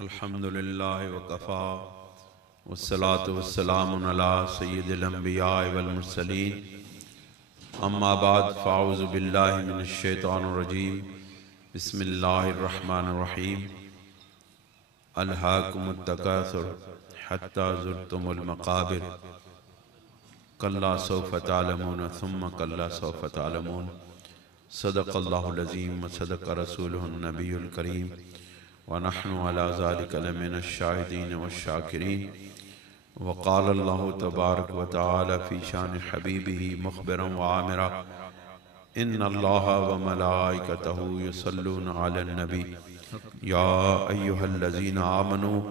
الحمدللہ وکفا والصلاة والسلام علی سید الانبیاء والمرسلین اما بعد فاعوذ باللہ من الشیطان الرجیم بسم اللہ الرحمن الرحیم الہاکم التکاثر حتی زرتم المقابر کلا سوف تعلمون ثم کلا سوف تعلمون صدق اللہ العظیم وصدق رسولہ النبی الکریم ونحن على ذلك لمن الشاهدين والشاكرين وقال الله تبارك وتعالى في شان حبيبه مخبرا وعامرا إن الله وملائكته يصلون على النبي يا أيها الذين آمنوا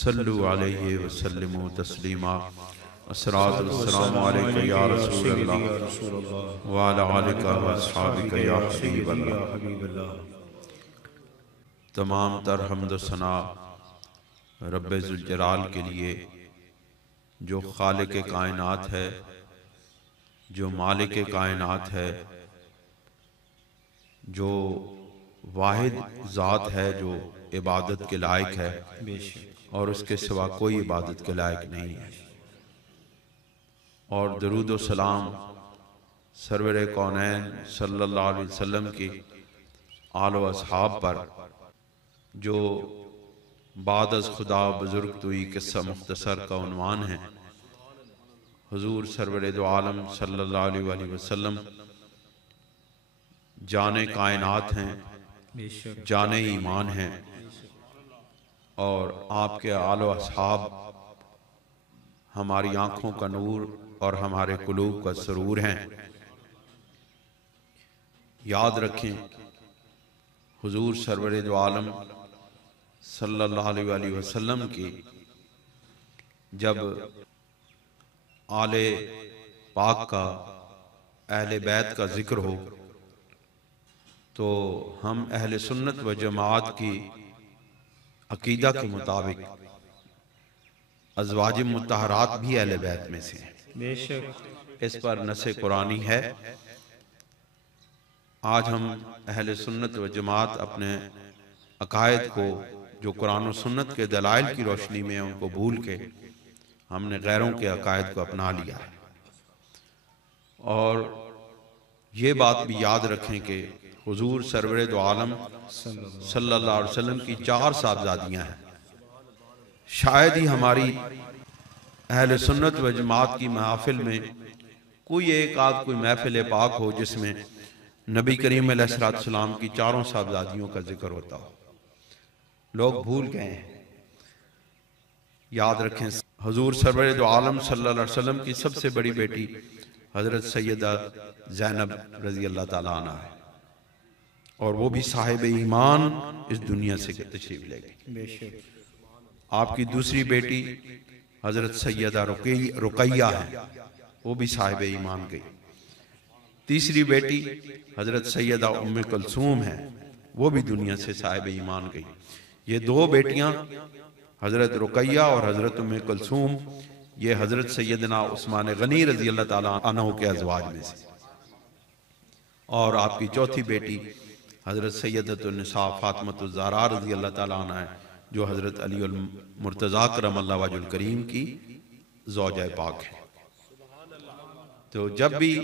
صلوا عليه وسلموا تسليما الصلاة والسلام عليك يا رسول الله وعلى آلك وأصحابك يا حبيب الله. تمام تر حمد و ثنا رب ذوالجلال کے لیے جو خالق کائنات ہے، جو مالک کائنات ہے، جو واحد ذات ہے جو عبادت کے لائق ہے اور اس کے سوا کوئی عبادت کے لائق نہیں ہے. اور درود و سلام سرور کونین صلی اللہ علیہ وسلم کی آل و اصحاب پر جو بعد از خدا بزرگ توئی قصہ مختصر کا عنوان ہے. حضور سرور دو عالم صلی اللہ علیہ وآلہ وسلم جان کائنات ہیں، جان ایمان ہیں، اور آپ کے آل و اصحاب ہماری آنکھوں کا نور اور ہمارے قلوب کا سرور ہیں. یاد رکھیں حضور سرور دو عالم صلی اللہ علیہ وآلہ وسلم کی جب آل پاک کا، اہل بیت کا ذکر ہو تو ہم اہل سنت و جماعت کی عقیدہ کے مطابق ازواج مطہرات بھی اہل بیت میں سے ہیں. بے شک اس پر نص قرآنی ہے. آج ہم اہل سنت و جماعت اپنے عقائد کو جو قرآن و سنت کے دلائل کی روشنی میں ان کو بھول کے ہم نے غیروں کے عقائد کو اپنا لیا ہے. اور یہ بات بھی یاد رکھیں کہ حضور سرور دو عالم صلی اللہ علیہ وسلم کی 4 صاحبزادیاں ہیں. شاید ہی ہماری اہل سنت و جماعت کی محافل میں کوئی ایک آدھ کوئی محفل پاک ہو جس میں نبی کریم علیہ السلام کی 4 صاحبزادیوں کا ذکر ہوتا ہو. لوگ بھول گئے ہیں. یاد رکھیں حضور سرور دو عالم صلی اللہ علیہ وسلم کی سب سے بڑی بیٹی حضرت سیدہ زینب رضی اللہ تعالیٰ عنہ ہے، اور وہ بھی صاحب ایمان اس دنیا سے تشریف لے گئی. آپ کی دوسری بیٹی حضرت سیدہ رقیہ ہے، وہ بھی صاحب ایمان گئی. تیسری بیٹی حضرت سیدہ ام کلثوم ہے، وہ بھی دنیا سے صاحب ایمان گئی. یہ 2 بیٹیاں حضرت رقیہ اور حضرت ام کلثوم یہ حضرت سیدنا عثمان غنی رضی اللہ تعالیٰ عنہ کے ازواج میں سے. اور آپ کی چوتھی بیٹی حضرت سیدۃ النساء فاطمۃ الزہراء رضی اللہ تعالیٰ عنہ ہے، جو حضرت علی المرتضیٰ کرم اللہ وجہ الکریم کی زوجہ پاک ہے. تو جب بھی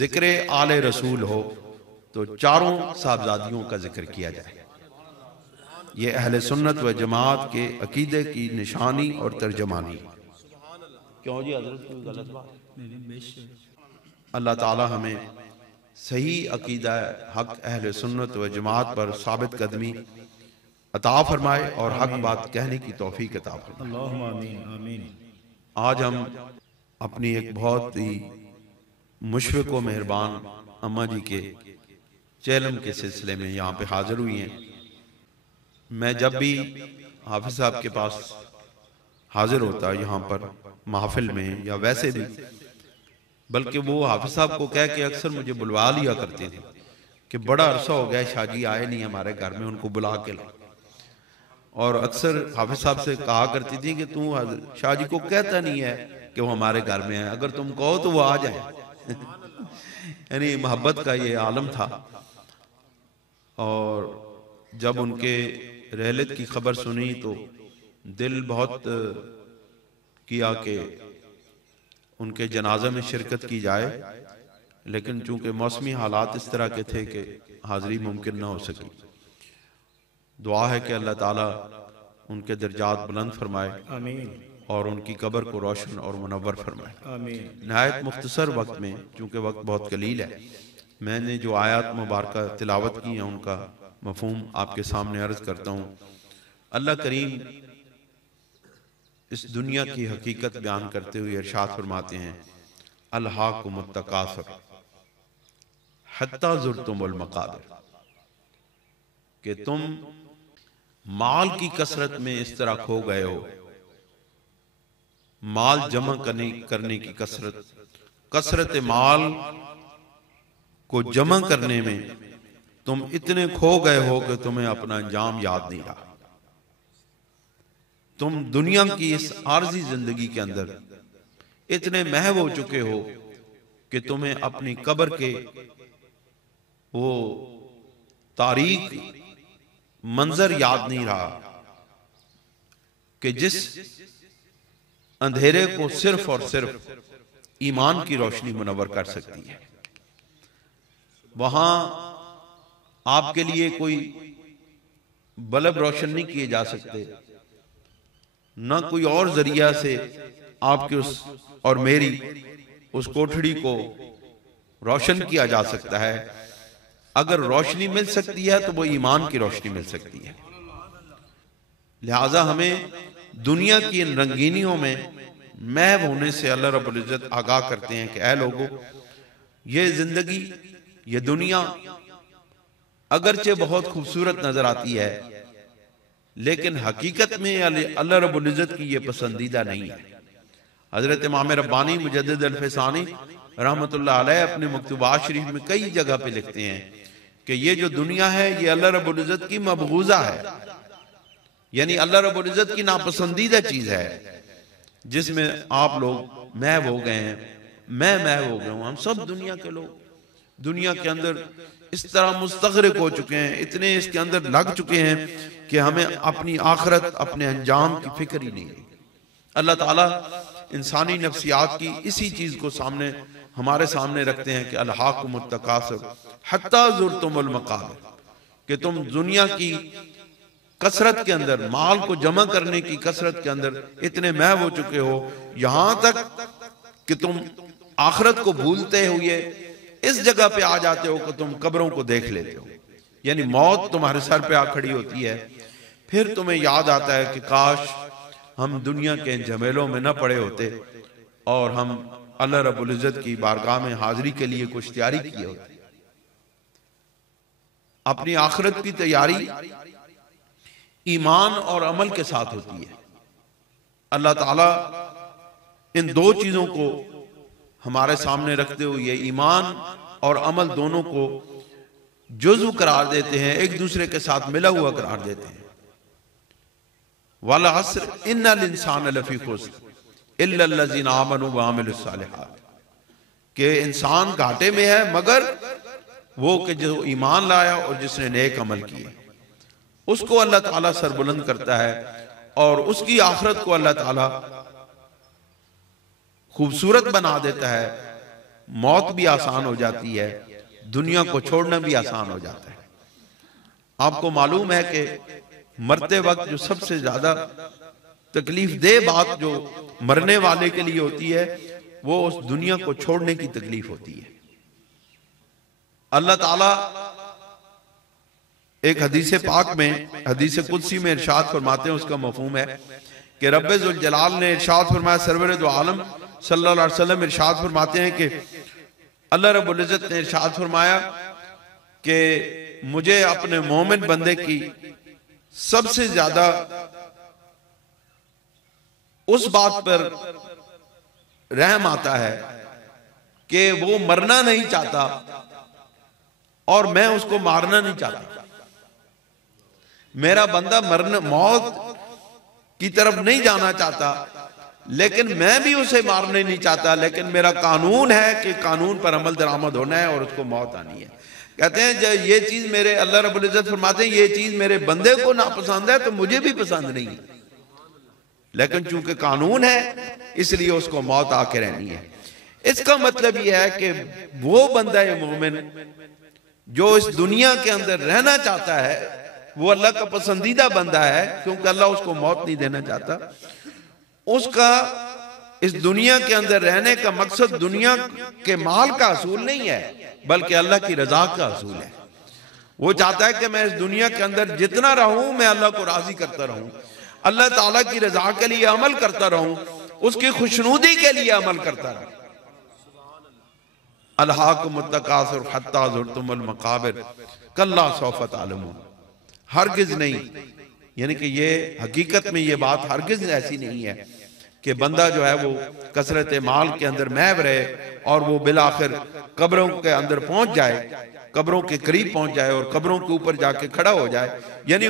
ذکر آل رسول ہو تو 4 صاحبزادیوں کا ذکر کیا جائے. یہ اہل سنت و جماعت کے عقیدے کی نشانی اور ترجمانی. کیوں جی حضرت کوئی غلط بات؟ اللہ تعالی ہمیں صحیح عقیدہ حق اہل سنت و جماعت پر ثابت قدمی عطا فرمائے اور حق بات کہنے کی توفیق عطا فرمائے. اللہم آمین آمین. آج ہم اپنی ایک بہت ہی مشفق و مہربان اماں جی کے چیلم کے سلسلے میں یہاں پہ حاضر ہوئی ہیں. میں جب بھی حافظ صاحب کے پاس حاضر ہوتا یہاں پر محفل میں یا ویسے بھی، بلکہ وہ حافظ صاحب کو کہہ کے اکثر مجھے بلوا لیا کرتے تھے کہ بڑا عرصہ ہو گیا شاہ جی آئے نہیں ہمارے گھر میں، ان کو بلا کے لا. اور اکثر حافظ صاحب سے کہا کرتی تھی کہ تم شاہ جی کو کہتا نہیں ہے کہ وہ ہمارے گھر میں ہیں، اگر تم کہو تو وہ آ جائیں. یعنی محبت کا یہ عالم تھا. اور جب ان کے رحلت کی خبر سنی تو دل بہت کیا کہ ان کے جنازہ میں شرکت کی جائے، لیکن چونکہ موسمی حالات اس طرح کے تھے کہ حاضری ممکن نہ ہو سکی۔ دعا ہے کہ اللہ تعالیٰ ان کے درجات بلند فرمائے آمین اور ان کی قبر کو روشن اور منور فرمائے۔ آمین۔ نہایت مختصر وقت میں، چونکہ وقت بہت قلیل ہے، میں نے جو آیات مبارکہ تلاوت کی ہیں ان کا مفہوم آپ کے سامنے عرض کرتا ہوں۔ اللہ کریم اس دنیا کی حقیقت بیان کرتے ہوئے ارشاد فرماتے ہیں، الہاکم التکاثر حتی زرتم المقابر، کہ تم مال کی کثرت میں اس طرح کھو گئے ہو، مال جمع کرنے کی کثرت مال کو جمع کرنے میں تم اتنے کھو گئے ہو کہ تمہیں اپنا انجام یاد نہیں رہا۔ تم دنیا کی اس عارضی زندگی کے اندر اتنے محو ہو چکے ہو کہ تمہیں اپنی قبر کے وہ تاریک منظر یاد نہیں رہا کہ جس اندھیرے کو صرف اور صرف ایمان کی روشنی منور کر سکتی ہے۔ وہاں آپ کے لیے کوئی بلب روشن نہیں کیے جا سکتے، نہ کوئی اور ذریعہ سے آپ کے اس اور میری اس کوٹھڑی کو روشن کیا جا سکتا ہے۔ اگر روشنی مل سکتی ہے تو وہ ایمان کی روشنی مل سکتی ہے۔ لہٰذا ہمیں دنیا کی ان رنگینیوں میں محو ہونے سے اللہ رب العزت آگاہ کرتے ہیں کہ اے لوگو، یہ زندگی، یہ دنیا اگرچہ بہت خوبصورت نظر آتی ہے، لیکن حقیقت میں اللہ رب العزت کی یہ پسندیدہ نہیں ہے۔ حضرت امام ربانی مجدد الفسانی رحمت اللہ علیہ اپنے مکتوبات شریف میں کئی جگہ پہ لکھتے ہیں کہ یہ جو دنیا ہے یہ اللہ رب العزت کی مبغوضہ ہے، یعنی اللہ رب العزت کی ناپسندیدہ چیز ہے، جس میں آپ لوگ محو ہو گئے ہیں، میں محو ہو گیا ہوں۔ ہم سب دنیا کے لوگ دنیا کے اندر اس طرح مستغرق ہو چکے ہیں، اتنے اس کے اندر لگ چکے ہیں کہ ہمیں اپنی آخرت، اپنے انجام کی فکر ہی نہیں ہے۔ اللہ تعالیٰ انسانی نفسیات کی اسی چیز کو ہمارے سامنے رکھتے ہیں کہ الہاکم التکاثر حتی زرتم المقابر، کہ تم دنیا کی کثرت کے اندر، مال کو جمع کرنے کی کثرت کے اندر اتنے محو ہو چکے ہو، یہاں تک کہ تم آخرت کو بھولتے ہوئے اس جگہ پہ آ جاتے ہو کہ تم قبروں کو دیکھ لیتے ہو، یعنی موت تمہارے سر پہ آ کھڑی ہوتی ہے۔ پھر تمہیں یاد آتا ہے کہ کاش ہم دنیا کے جھمیلوں میں نہ پڑے ہوتے اور ہم اللہ رب العزت کی بارگاہ میں حاضری کے لیے کچھ تیاری کیے ہوتے۔ اپنی آخرت کی تیاری ایمان اور عمل کے ساتھ ہوتی ہے۔ اللہ تعالیٰ ان دو چیزوں کو ہمارے سامنے رکھتے ہوئے ایمان اور عمل دونوں کو جزو قرار دیتے ہیں، ایک دوسرے کے ساتھ ملا ہوا قرار دیتے ہیں۔ وَالْعَصْرِ إِنَّ الْإِنسَانَ لَفِي خُسْرٍ إِلَّا الَّذِينَ آمَنُوا وَعَمِلُوا الصَّالِحَاتِ، کہ انسان گھاٹے میں ہے مگر وہ کہ جو ایمان لایا اور جس نے نیک عمل کیے، اس کو اللہ تعالیٰ سربلند کرتا ہے اور اس کی آخرت کو اللہ تعالیٰ خوبصورت بنا دیتا ہے۔ موت بھی آسان ہو جاتی ہے، دنیا کو چھوڑنا بھی آسان ہو جاتا ہے۔ آپ کو معلوم ہے کہ مرتے وقت جو سب سے زیادہ تکلیف دہ بات جو مرنے والے کے لیے ہوتی ہے وہ اس دنیا کو چھوڑنے کی تکلیف ہوتی ہے۔ اللہ تعالیٰ ایک حدیث پاک میں، حدیث قدسی میں ارشاد فرماتے ہیں، اس کا مفہوم ہے کہ رب ذوالجلال نے ارشاد فرمایا، سرور دو عالم صلی اللہ علیہ وسلم ارشاد فرماتے ہیں کہ اللہ رب العزت نے ارشاد فرمایا کہ مجھے اپنے مومن بندے کی سب سے زیادہ اس بات پر رحم آتا ہے کہ وہ مرنا نہیں چاہتا اور میں اس کو مارنا نہیں چاہتا۔ میرا بندہ موت کی طرف نہیں جانا چاہتا، لیکن میں بھی اسے مارنے نہیں چاہتا، لیکن میرا قانون ہے کہ قانون پر عمل درآمد ہونا ہے اور اس کو موت آنی ہے۔ کہتے ہیں جب یہ چیز میرے اللہ رب العزت فرماتے ہیں یہ چیز میرے بندے کو ناپسند ہے تو مجھے بھی پسند نہیں ہے، لیکن چونکہ قانون ہے اس لیے اس کو موت آ کے رہنی ہے۔ اس کا مطلب یہ ہے کہ وہ بندہ مومن جو اس دنیا کے اندر رہنا چاہتا ہے وہ اللہ کا پسندیدہ بندہ ہے، کیونکہ اللہ اس کو موت نہیں دینا چاہتا۔ اس کا اس دنیا کے اندر رہنے کا مقصد دنیا کے مال کا حصول نہیں ہے بلکہ اللہ کی رضا کا حصول ہے۔ وہ چاہتا ہے کہ میں اس دنیا کے اندر جتنا رہوں میں اللہ کو راضی کرتا رہوں، اللہ تعالیٰ کی رضا کے لیے عمل کرتا رہوں، اس کی خوشنودی کے لیے عمل کرتا رہوں۔ الہاکم التکاثر حتی زرتم المقابر کلا سوف تعلمون، ہرگز نہیں، یعنی کہ یہ حقیقت میں یہ بات ہرگز ایسی نہیں ہے کہ بندہ جو ہے وہ کثرت مال کے اندر محو رہے اور وہ بالآخر قبروں کے اندر پہنچ جائے، قبروں کے قریب پہنچ جائے اور قبروں کے اوپر جا کے کھڑا ہو جائے، یعنی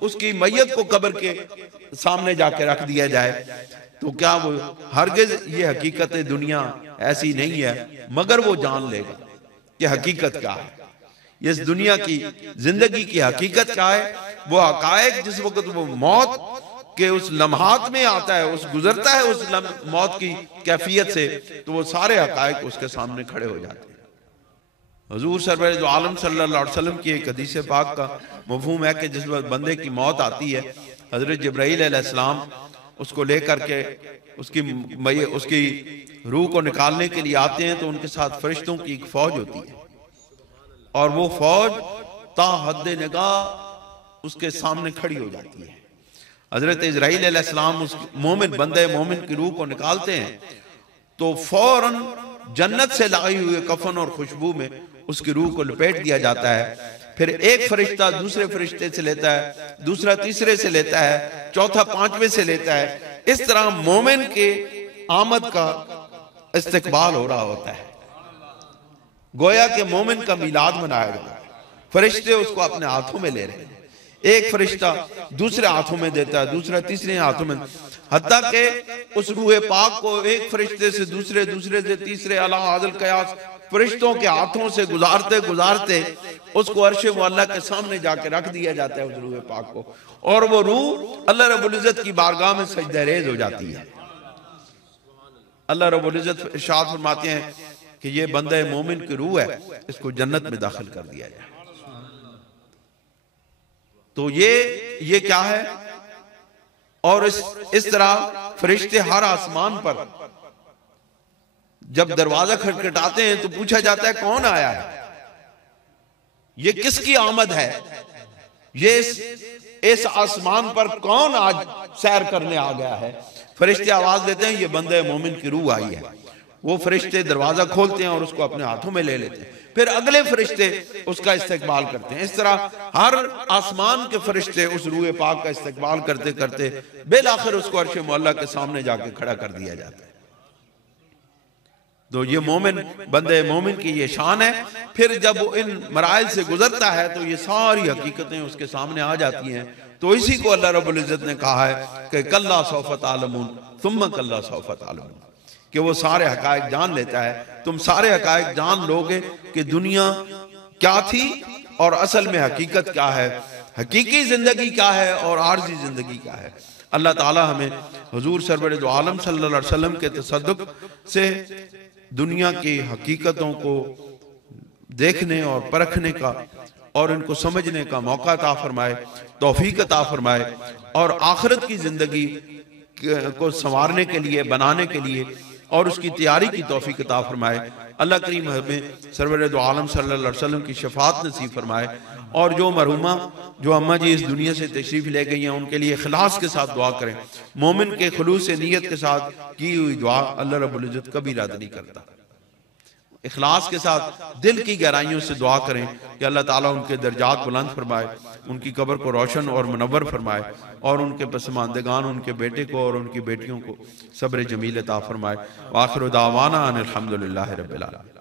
اس کی میت کو قبر کے سامنے جا کے رکھ دیا جائے۔ تو کیا وہ ہرگز یہ حقیقت دنیا ایسی نہیں ہے، مگر وہ جان لے گا کہ حقیقت کیا ہے، اس دنیا کی زندگی کی حقیقت کیا ہے۔ وہ حقائق جس وقت وہ موت کے اس لمحات میں آتا ہے، اس گزرتا ہے اس موت کی کیفیت سے، تو وہ سارے حقائق اس کے سامنے کھڑے ہو جاتے ہیں۔ حضور سرور دو عالم صلی اللہ علیہ وسلم کی ایک حدیث پاک کا مفہوم ہے کہ جس وقت بندے کی موت آتی ہے، حضرت جبرائیل علیہ السلام اس کو لے کر کے اس کی روح کو نکالنے کے لیے آتے ہیں، تو ان کے ساتھ فرشتوں کی ایک فوج ہوتی ہے اور وہ فوج تا حد نگاہ اس کے سامنے کھڑی ہو جاتی ہے۔ حضرت اسرائیل علیہ السلام اس مومن بندے مومن کی روح کو نکالتے ہیں تو فوراً جنت سے لائی ہوئے کفن اور خوشبو میں اس کی روح کو لپیٹ دیا جاتا ہے۔ پھر ایک فرشتہ دوسرے فرشتے سے لیتا ہے، دوسرا تیسرے سے لیتا ہے، چوتھا پانچویں سے لیتا ہے۔ اس طرح مومن کے آمد کا استقبال ہو رہا ہوتا ہے، گویا کہ مومن کا میلاد منایا گیا۔ فرشتے اس کو اپنے ہاتھوں میں لے رہے ہیں، ایک فرشتہ دوسرے ہاتھوں میں دیتا ہے، دوسرا تیسرے ہاتھوں میں، حتیٰ کہ اس روح پاک کو ایک فرشتے سے دوسرے سے تیسرے علی حاضر قیاس فرشتوں کے ہاتھوں سے گزارتے اس کو عرش معلیٰ کے سامنے جا کے رکھ دیا جاتا ہے اس روح پاک کو، اور وہ روح اللہ رب العزت کی بارگاہ میں سجدہ ریز ہو جاتی ہے۔ اللہ رب العزت ارشاد فرماتے ہیں کہ یہ بندہ مومن کی روح ہے، اس کو جنت میں داخل کر دیا جائے۔ تو یہ کیا ہے؟ اور اس طرح فرشتے ہر آسمان پر جب دروازہ کھٹکھٹاتے ہیں تو پوچھا جاتا ہے کون آیا ہے، یہ کس کی آمد ہے، یہ اس آسمان پر کون آج سیر کرنے آ گیا ہے۔ فرشتے آواز دیتے ہیں یہ بندہ مومن کی روح آئی ہے۔ وہ فرشتے دروازہ کھولتے ہیں اور اس کو اپنے ہاتھوں میں لے لیتے ہیں، پھر اگلے فرشتے اس کا استقبال کرتے ہیں۔ اس طرح ہر آسمان کے فرشتے اس روح پاک کا استقبال کرتے کرتے بالآخر اس کو عرش معلیٰ کے سامنے جا کے کھڑا کر دیا جاتا ہے۔ تو یہ مومن بندے مومن کی یہ شان ہے۔ پھر جب وہ ان مراحل سے گزرتا ہے تو یہ ساری حقیقتیں اس کے سامنے آ جاتی ہیں۔ تو اسی کو اللہ رب العزت نے کہا ہے کہ کلا سوف تعلمون ثم کلا سوف تعلمون، کہ وہ سارے حقائق جان لیتا ہے۔ تم سارے حقائق جان لوگے کہ دنیا کیا تھی اور اصل میں حقیقت کیا ہے، حقیقی زندگی کیا ہے اور عارضی زندگی کیا ہے۔ اللہ تعالی ہمیں حضور سرور دو عالم صلی اللہ علیہ وسلم کے تصدق سے دنیا کی حقیقتوں کو دیکھنے اور پرکھنے کا اور ان کو سمجھنے کا موقع عطا فرمائے، توفیق عطا فرمائے، اور آخرت کی زندگی کو سنوارنے کے لیے بنانے کے لیے اور اس کی تیاری کی توفیق عطا فرمائے۔ اللہ کریم ہمیں سرور دو عالم صلی اللہ علیہ وسلم کی شفاعت نصیب فرمائے، اور جو مرحومہ جو اماں جی اس دنیا سے تشریف لے گئی ہیں ان کے لیے اخلاص کے ساتھ دعا کریں۔ مومن کے خلوص نیت کے ساتھ کی ہوئی دعا اللہ رب العزت کبھی رد نہیں کرتا۔ اخلاص کے ساتھ دل کی گہرائیوں سے دعا کریں کہ اللہ تعالیٰ ان کے درجات بلند فرمائے، ان کی قبر کو روشن اور منور فرمائے، اور ان کے پسماندگان ان کے بیٹے کو اور ان کی بیٹیوں کو صبر جمیل عطا فرمائے۔ وآخر دعوانا ان الحمدللہ رب العالمین۔